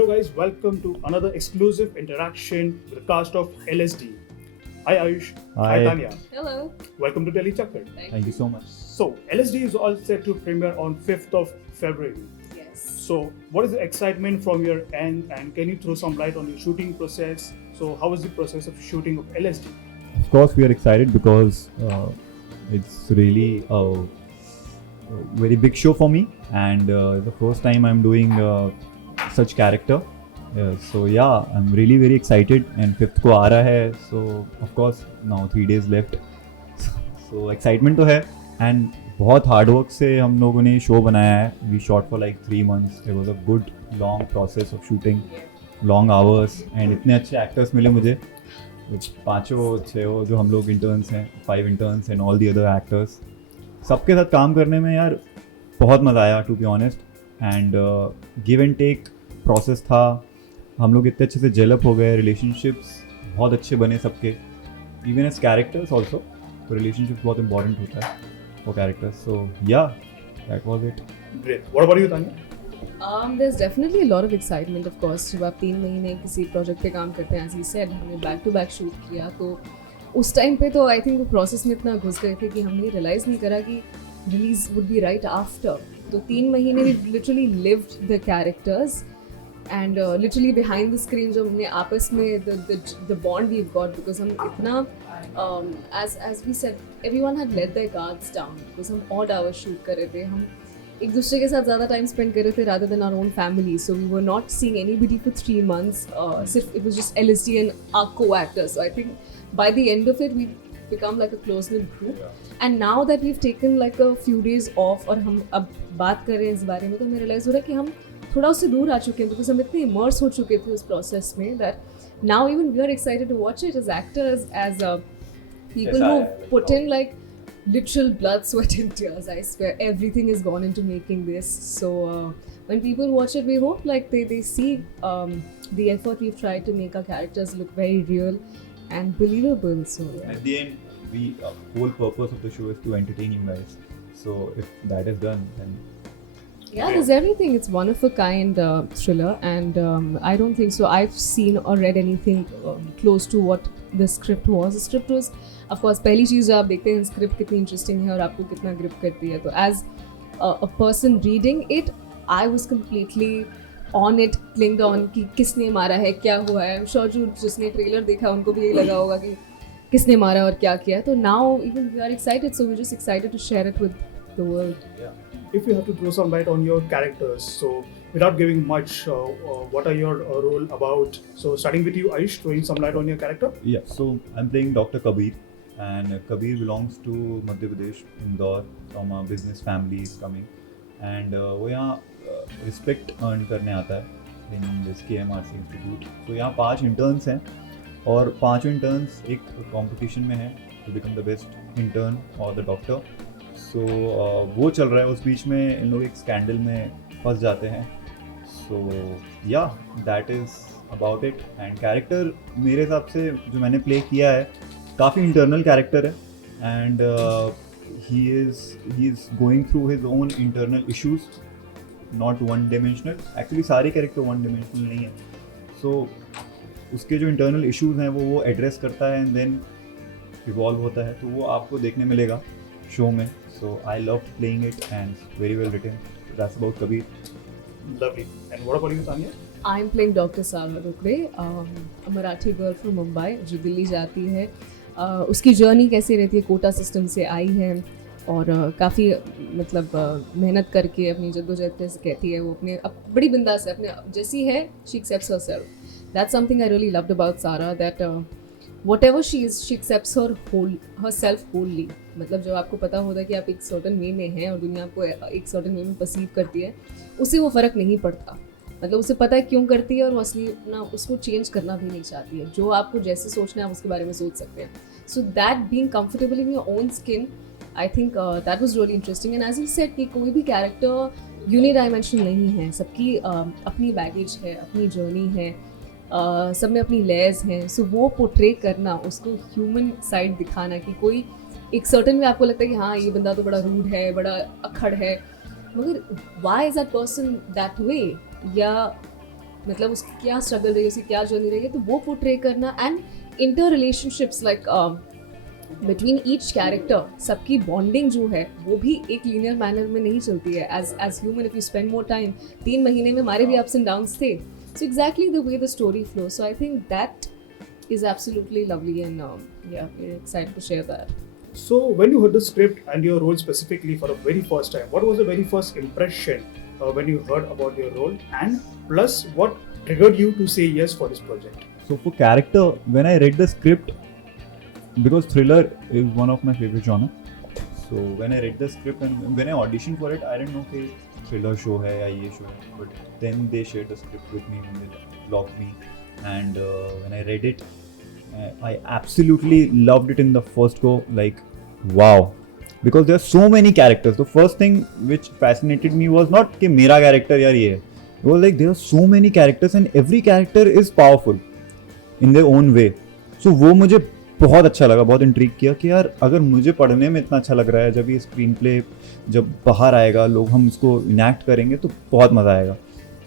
Hello guys, welcome to another exclusive interaction with the cast of LSD. Hi Ayush. Hi Hi. Tanya. Hello. Welcome to Delhi Chakkar. Thank you so much. So LSD is all set to premiere on 5th of February. Yes. So what is the excitement from your end, and can you throw some light on your shooting process? So how was the process of shooting of LSD? Of course, we are excited because it's really a very big show for me, and the first time I'm doing such character. So yeah, I'm really very excited. And 5th को आ रहा है, so of course now 3 days left. So excitement तो है, and बहुत hard work से हम लोगों ने शो बनाया है. We shot for like 3 months. It was a good long process of shooting, long hours, and इतने अच्छे actors मिले मुझे. पाँचों छः जो हम लोग इंटर्न्स हैं, 5 interns and all the other actors, सबके साथ काम करने में यार बहुत मज़ा आया to be honest. And give and take process था. हम लोग इतने अच्छे से जेलअप हो गए, रिलेशनशिप्स बहुत अच्छे बने सबके, इवन एज कैरेक्टर्स ऑल्सो. तो रिलेशनशिप्स बहुत इंपॉर्टेंट होता है फॉर कैरेक्टर्स. सो या that was it. Great. What about you, Tanya? There's definitely a lot of excitement, of course. जब आप 3 महीने किसी प्रोजेक्ट पे काम करते हैं, as he said, हमने बैक टू बैक शूट किया, तो उस टाइम पे तो आई थिंक वो प्रोसेस में इतना घुस गए थे कि हमने रियलाइज़ नहीं करा कि release would be right after. तो 3 महीने we literally lived the characters and literally behind the screen जो हमने आपस में the bond we got, because हम इतना as we said, everyone had let their guards down because हम odd hours शूट कर रहे थे. हम एक दूसरे के साथ ज़्यादा टाइम स्पेंड कर रहे थे rather than our own family. So we were not seeing anybody for 3 months. सिर्फ it was just LSD and our co-actors. So I think by the end of it we become like a close-knit group. And now that we've taken like a few days off और हम अब बात कर रहे हैं इस बारे में, तो हमें रियलाइज़ हो रहा है कि हम थोड़ा उससे दूर आ चुके हैं, बिकॉज हम इतने इमर्स हो चुके थे उस प्रोसेस में that now even we are excited to watch it as actors, as people who put in like literal blood, sweat and tears. I swear everything has gone into making this. So when people watch it, we hope like they see the effort we've tried to make our characters look very real and believable. So yeah. At the end, the whole purpose of the show is to entertain you guys. So if that is done, then Yeah, there's everything. It's one of a kind thriller, and I don't think so. I've seen or read anything close to what the script was. The script was, of course, पहली चीज़ जो आप देखते हैं script कितनी interesting है और आपको कितना ग्रिप करती है. तो as a person reading it, I was completely on it, clinged on कि किसने मारा है, क्या हुआ है. I'm sure जिसने ट्रेलर देखा उनको भी यही लगा होगा कि किसने मारा और क्या किया. तो now even we are excited, so we're just excited to share it with the world. Yeah. If you have to throw some light on your characters, so without giving much, what are your role about? So starting with you, Ayush, throwing some light on your character. yeah. So I'm playing Dr. Kabir, and Kabir belongs to Madhya Pradesh, Indore, from a business family is coming, and वो यहाँ respect earn करने आता है in this KMRC institute. तो यहाँ 5 interns हैं और 5 interns एक कंपटीशन में है to become the best intern और द डॉक्टर. सो वो चल रहा है. उस बीच में इन लोग एक स्कैंडल में फंस जाते हैं. सो या that is about it. And character मेरे हिसाब से जो मैंने प्ले किया है काफ़ी इंटरनल कैरेक्टर है, and he is going through his own internal issues, not one dimensional. Actually सारे कैरेक्टर वन डिमेंशनल नहीं है. सो उसके जो इंटरनल इश्यूज हैं वो एड्रेस करता है एंड देन इवॉल्व होता है. तो वो आपको देखने मिलेगा शो में. So I love playing it and very well written. That's about Kabir. Lovely. And what about you, Tanya? I'm playing Dr. Salma Dukre, a Marathi girl from Mumbai जो दिल्ली जाती है. उसकी जर्नी कैसी रहती है, कोटा सिस्टम से आई है और काफ़ी मतलब मेहनत करके अपनी जद्दोजहद कैसे कहती है, वो अपने बड़ी बिंदास है, अपने जैसी है, she accepts herself. That's something I really loved about Sara, that whatever she is, she accepts herself wholly. मतलब जब आपको पता होता है कि आप एक सर्टन वे में हैं और दुनिया आपको एक सर्टन वे में परसीव करती है, उससे वो फ़र्क नहीं पड़ता. मतलब उसे पता है क्यों करती है और वो असली अपना उसको चेंज करना भी नहीं चाहती है. जो आपको जैसे सोचना है आप उसके बारे में सोच सकते हैं. So that being comfortable in your own skin, I think that was really interesting. And as you said कि कोई भी कैरेक्टर यूनिडायमेंशनल नहीं है. सबकी अपनी बैगेज है, अपनी जर्नी है, सब में अपनी लेयर्स हैं. सो वो पोर्ट्रे करना, उसको ह्यूमन साइड दिखाना कि कोई एक सर्टन में आपको लगता है कि हाँ ये बंदा तो बड़ा रूड है, बड़ा अखड़ है, मगर why is that person that way, या मतलब उसकी क्या स्ट्रगल रही है, उसकी क्या जर्नी रही है, तो वो पोर्ट्रे करना and inter relationships like between each character, सबकी बॉन्डिंग जो है वो भी एक लीनियर मैनर में नहीं चलती है. As human if you spend more time, 3 महीने में हमारे भी अप्स एंड डाउन्स थे. So exactly the way the story flow. So I think that is absolutely lovely, and yeah, we're excited to share that. So, when you heard the script and your role specifically for the very first time, what was the very first impression when you heard about your role, and plus what triggered you to say yes for this project? So for character, when I read the script, because thriller is one of my favorite genre, so when I read the script and when I auditioned for it, I didn't know कि thriller show है या ये show है, but then they shared the script with me, when they blocked me, and when I read it, I absolutely loved it in the first go. Like, wow, because there are so many characters. The first thing which fascinated me was not कि मेरा character यार ये है. It was like there are so many characters and every character is powerful in their own way. So वो मुझे बहुत अच्छा लगा, बहुत इंट्रीग किया कि यार अगर मुझे पढ़ने में इतना अच्छा लग रहा है, जब ये स्क्रीन प्ले जब बाहर आएगा, लोग हम इसको इनैक्ट करेंगे तो बहुत मज़ा आएगा.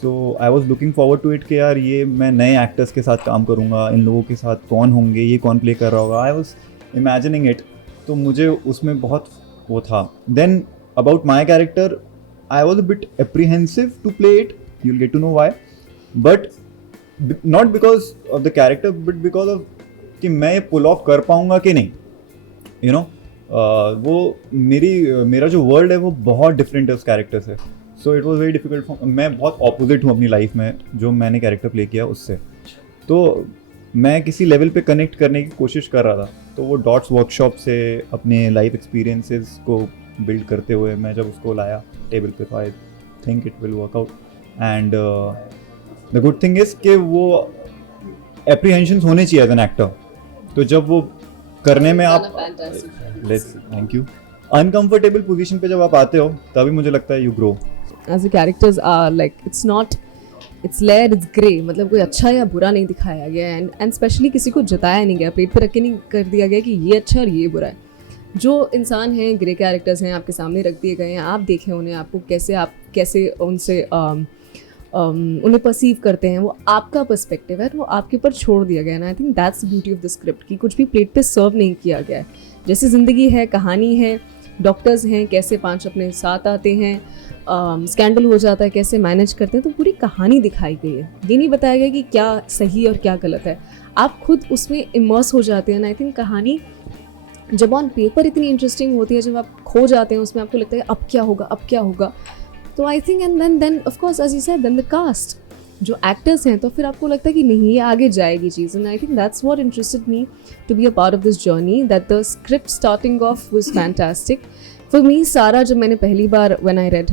So I was looking forward to it कि यार ये मैं नए एक्टर्स के साथ काम करूँगा, इन लोगों के साथ कौन होंगे, ये कौन प्ले कर रहा होगा. आई वॉज इमेजिनिंग इट, तो मुझे उसमें बहुत वो था. Then about my character, I was a bit apprehensive to play it. You will get to know why, but not because of the character, but because of कि मैं पुल of कर पाऊँगा कि नहीं. यू नो, वो मेरा जो वर्ल्ड है वो बहुत डिफरेंट है उस कैरेक्टर से. So it was very difficult for, मैं बहुत ऑपोजिट हूँ अपनी लाइफ में जो मैंने कैरेक्टर प्ले किया उससे. तो मैं किसी लेवल पे कनेक्ट करने की कोशिश कर रहा था. तो वो डॉट्स वर्कशॉप से अपने लाइफ एक्सपीरियंसेस को बिल्ड करते हुए मैं जब उसको लाया टेबल पे, तो I think it will work out. And the good thing is कि वो एप्रीहेंशंस होने चाहिए एज एन एक्टर. तो जब वो करने में आप थैंक यू अनकंफर्टेबल पोजीशन पे जब आप आते हो, तभी मुझे लगता है you grow. As the characters are like, it's layered, it's grey, मतलब कोई अच्छा या बुरा नहीं दिखाया गया है, and especially किसी को जताया नहीं गया, प्लेट पे रख के नहीं कर दिया गया कि ये अच्छा और ये बुरा है. जो इंसान हैं, ग्रे कैरेक्टर्स हैं, आपके सामने रख दिए गए हैं, आप देखें उन्हें, आपको कैसे उनसे उन्हें परसीव करते हैं, वो आपका पर्सपेक्टिव है, वो आपके ऊपर छोड़ दिया गया है. आई think that's the beauty of the script कि कुछ भी प्लेट पे सर्व नहीं किया गया है. जैसे ज़िंदगी है, कहानी है, डॉक्टर्स हैं, कैसे 5 अपने साथ आते हैं, स्कैंडल हो जाता है, कैसे मैनेज करते हैं, तो पूरी कहानी दिखाई गई है. ये नहीं बताया गया कि क्या सही और क्या गलत है. आप खुद उसमें इमर्स हो जाते हैं. आई थिंक कहानी जब ऑन पेपर इतनी इंटरेस्टिंग होती है, जब आप खो जाते हैं उसमें, आपको लगता है अब क्या होगा. तो I think and then of course as you said, then the cast, जो एक्टर्स हैं, तो फिर आपको लगता है कि नहीं, ये आगे जाएगी चीज़. And I think that's what interested me to be a part of this journey, that the script starting off was fantastic. For me, Sara, जब मैंने पहली बार when I read,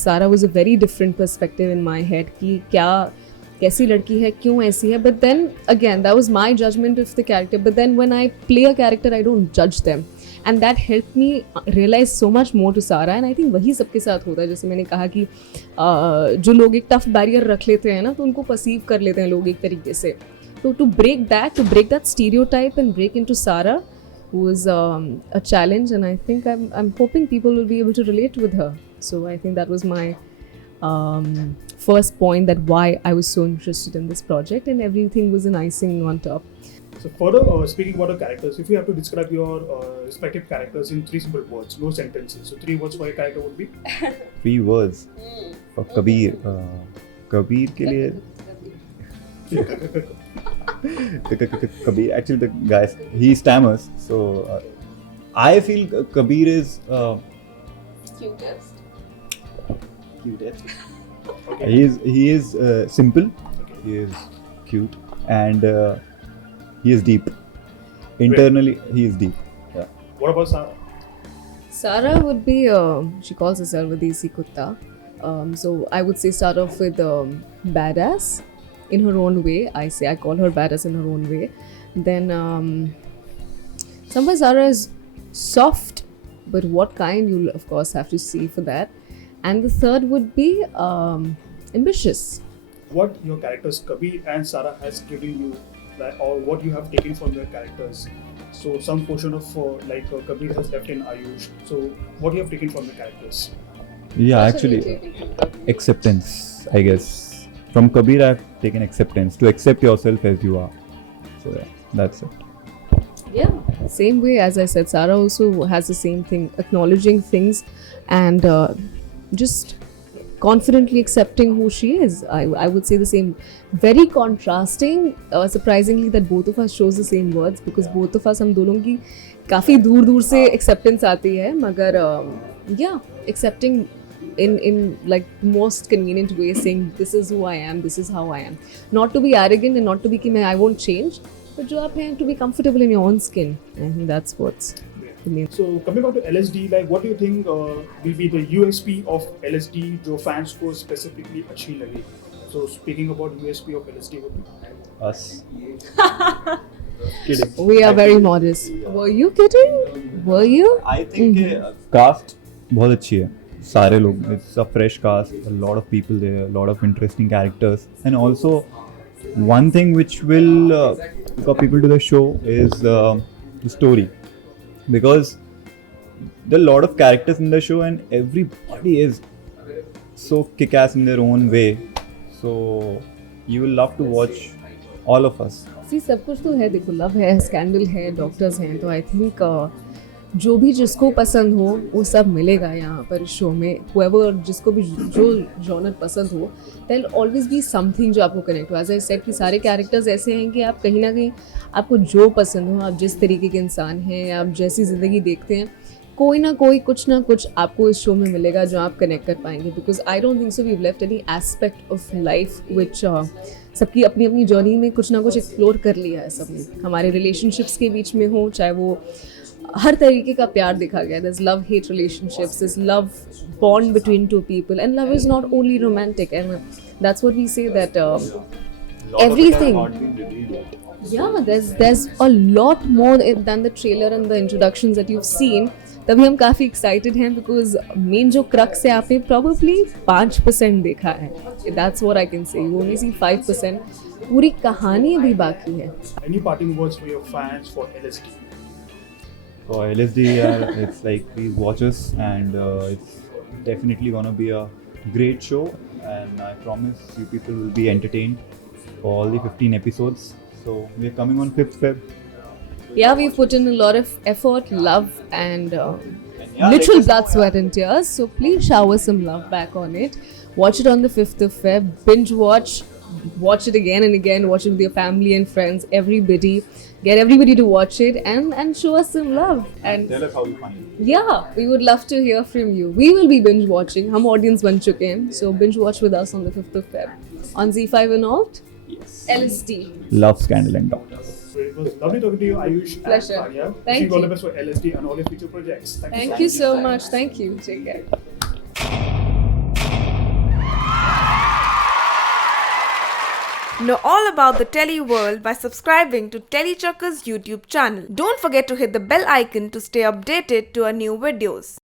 Sara was a very different perspective in my head कि कैसी लड़की है, क्यों ऐसी है. But then again, that was my judgment of the character. But then when I play a character, I don't judge them, and that helped me realize so much more to Sara. And I think वही सबके साथ होता है. जैसे मैंने कहा कि जो लोग एक टफ बैरियर रख लेते हैं ना, तो उनको परसीव कर लेते हैं लोग एक तरीके से. तो to break that stereotype and break into Sara was a challenge, and I think I'm hoping people will be able to relate with her. So I think that was my first point, that why I was so interested in this project, and everything was an icing on top. So further, speaking about the characters, if you have to describe your respective characters in 3 simple words, no sentences. So 3 words for your character would be? 3 words for Kabir. Kabir के लिए Kabir, actually the guy, he stammers, so I feel Kabir is Cutest. Okay. He is simple, he is cute, and he is deep. Internally, he is deep. Yeah. What about Sara? Sara would be, she calls herself a desi kutta. So I would say start off with badass in her own way. I call her badass in her own way. Then somewhere Sara is soft, but what kind, you'll of course have to see for that. And the third would be ambitious. What your characters Kabir and Sara has given you, or what you have taken from their characters. So some portion of Kabir has left in Ayush. So what you have taken from the characters? Yeah, actually acceptance, I guess. from Kabir I've taken acceptance, to accept yourself as you are. So yeah, that's it. Yeah, same way as I said, Sarah also has the same thing, acknowledging things and just confidently accepting who she is. I would say the same. Very contrasting, surprisingly, that both of us chose the same words, because both of us, हम दोनों की काफ़ी दूर दूर से acceptance आती है, मगर yeah, accepting in like most convenient way, saying this is who I am, this is how I am, not to be arrogant and not to be कि मैं I won't change, but जो आप हैं, to be comfortable in your own skin. I think that's what's the main. So coming on to LSD, like what do you think will be the USP of LSD जो fans को specifically अच्छी लगी? So speaking about USP of LSD, what do you think? Us. Kidding. We are very modest. Were you kidding? Were you? I think cast बहुत अच्छी है. सारे लोग, it's a fresh cast, a lot of people there, a lot of interesting characters, and also one thing which will draw people to the show is the story, because there are a lot of characters in the show and everybody is so kick-ass in their own way, so you will love to watch all of us. See, सब कुछ तो है, देखो, love है, scandal है, doctors हैं, तो I think जो भी जिसको पसंद हो वो सब मिलेगा यहाँ पर शो में. whoever जिसको भी जो जॉनर पसंद हो, देयर ऑलवेज बी समथिंग जो आपको कनेक्ट हो. एज आई सेड कि सारे कैरेक्टर्स ऐसे हैं कि आप कहीं ना कहीं आपको जो पसंद हो, आप जिस तरीके के इंसान हैं, आप जैसी ज़िंदगी देखते हैं, कोई ना कुछ आपको इस शो में मिलेगा जो आप कनेक्ट कर पाएंगे. Because I don't think so we left any aspect of life which सबकी अपनी अपनी जर्नी में कुछ ना कुछ एक्सप्लोर कर लिया है सबने. हमारे रिलेशनशिप्स के बीच में हो, चाहे वो हर तरीके का प्यार देखा गया. there's love hate relationships, there's love bond between two people, and love is not only romantic, and that's what we say that everything, yeah, there's a lot more than the trailer and the introductions that you've seen. तभी हम काफ़ी excited हैं, because main जो crux है आपने probably 5% देखा है. that's what I can say. you only see 5%. पूरी कहानी अभी बाकी है. Any parting words for your fans for LSD? For LSD, it's like please watch us, and it's definitely gonna be a great show, and I promise you people will be entertained for all the 15 episodes. So we are coming on 5th Feb. Yeah, we've put in a lot of effort, love, and literal blood, sweat, and tears. So please shower some love back on it. Watch it on the 5th of Feb. Binge watch it again and again. Watch it with your family and friends. Everybody, get everybody to watch it and show us some love. And Tell us how you find it. yeah, we would love to hear from you. We will be binge watching. हम audience बन चुके हैं. So binge watch with us on the 5th of Feb on Z5 and Alt. Yes. LSD. Love, Scandal, and Doctors. So it was lovely talking to you, Ayush and Pleasure. Arya. Thank Wishing you all you. the best for LSD and all your future projects. Thank you so much. Thank you. Take care. Know all about the Telly world by subscribing to Telly Chuckers YouTube channel. Don't forget to hit the bell icon to stay updated to our new videos.